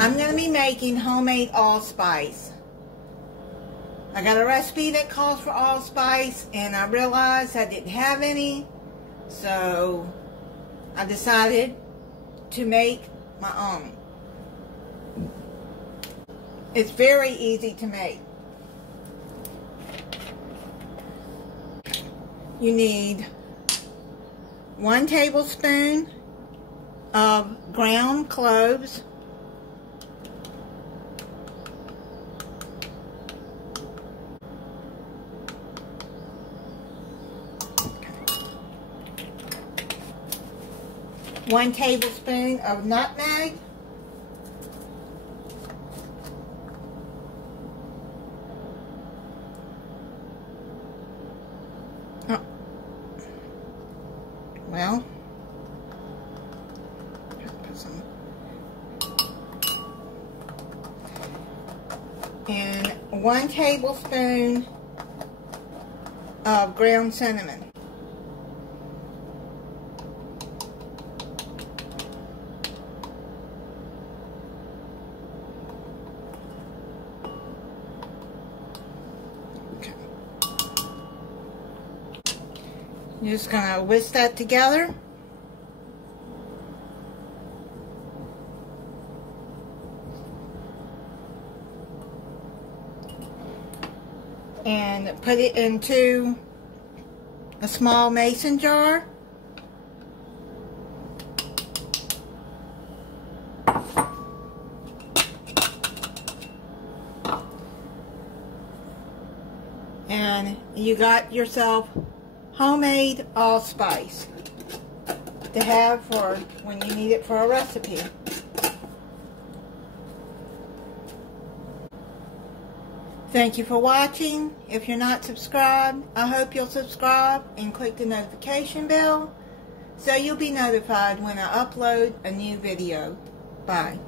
I'm going to be making homemade allspice. I got a recipe that calls for allspice, and I realized I didn't have any, so I decided to make my own. It's very easy to make. You need 1 tablespoon of ground cloves, one tablespoon of nutmeg, and 1 tablespoon of ground cinnamon. Okay. You're just going to whisk that together. And put it into a small mason jar. And you got yourself homemade allspice to have for when you need it for a recipe. Thank you for watching. If you're not subscribed, I hope you'll subscribe and click the notification bell so you'll be notified when I upload a new video. Bye.